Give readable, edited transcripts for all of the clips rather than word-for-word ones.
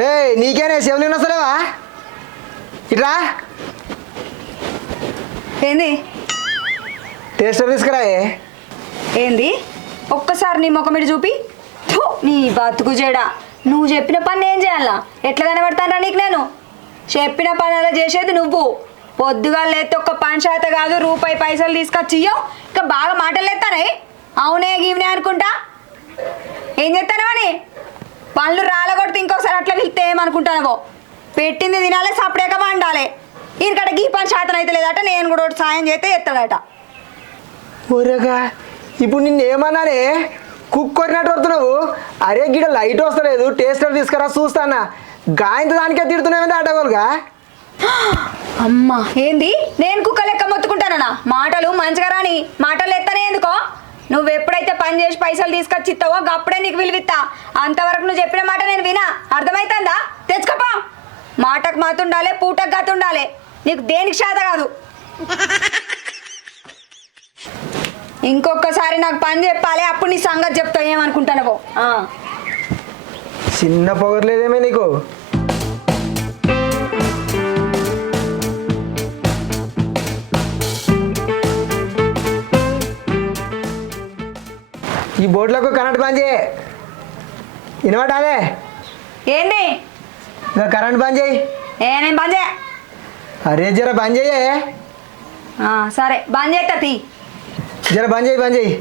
ఏ నీకేనే శివలి వస్తలేవా ఇట్రా ఏంది టేస్టర్ తీసుకురాయే ఏంది ఒక్కసారి నీ ముఖం మీద చూపి థు, నీ బతుకు చెడా నువ్వు చెప్పిన పని ఏం చేయాలా ఎట్లా కనబడతానా నీకు నేను చెప్పిన పని అలా చేసేది నువ్వు పొద్దుగా లేతే ఒక్క పని శాత కాదు రూపాయి పైసలు తీసుకొచ్చి ఇయ్యో ఇంకా బాగా మాటలు ఎత్తానే అవునే గీవనే అనుకుంటా ఏం చెప్తానో అని పనులు రాలగొడితే ఇంకోసారి అట్లా వెళ్తే ఏమనుకుంటానవో పెట్టింది తినాలి సపరేట్గా వండాలి ఈయనకట గీ పని శాతం అయితే లేదట నేను కూడా ఒకటి సాయం చేస్తే ఎత్తాడట ఊరగా ఇప్పుడు నిన్ను ఏమన్నానే కుక్ కొట్టినట్టు వస్తున్నావు అరే గిడ లైట్ వస్తలేదు టేస్టర్ తీసుకురా చూస్తానా గాయంత దానికే తిడుతున్నావు అడ్డగోలుగా అమ్మా ఏంది నేను కుక్క లెక్క మొత్తుకుంటానా మాటలు మంచిగా రాని మాటలు ఎత్తనే ఎందుకో నువ్వు ఎప్పుడైతే పని చేసి పైసలు తీసుకొచ్చి ఇస్తావో అప్పుడే నీకు విలువిస్తా అంతవరకు నువ్వు చెప్పిన మాట నేను వినా అర్థమైతుందా తెచ్చుకోపా మాటకు మాతుండాలి పూటకు గాతుండాలి నీకు దేనికి శాత కాదు ఇంకొకసారి నాకు పని చెప్పాలి అప్పుడు నీ సంగతి చెప్తావు ఏమనుకుంటానవో చిన్న పొగర్లేదేమే నీకు ఈ బోట్లకు కరెంట్ బంద్ చేయి వినమాట అదే ఏంది ఇంకా కరెంట్ బంద్ చేయి నేను బంద్ చేయ అరే జర బంద్ చేయే సరే బంద్ చేస్తా తీ జర బంద్ చేయి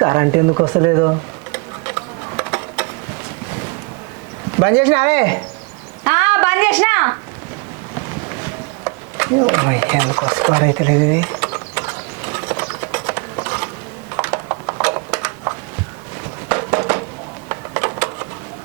కరెంట్ ఎందుకు వస్తలేదు బంద్ చేసినావే బంద్ చేసినా ఎందుకు వస్తారైతే లేదు ఇది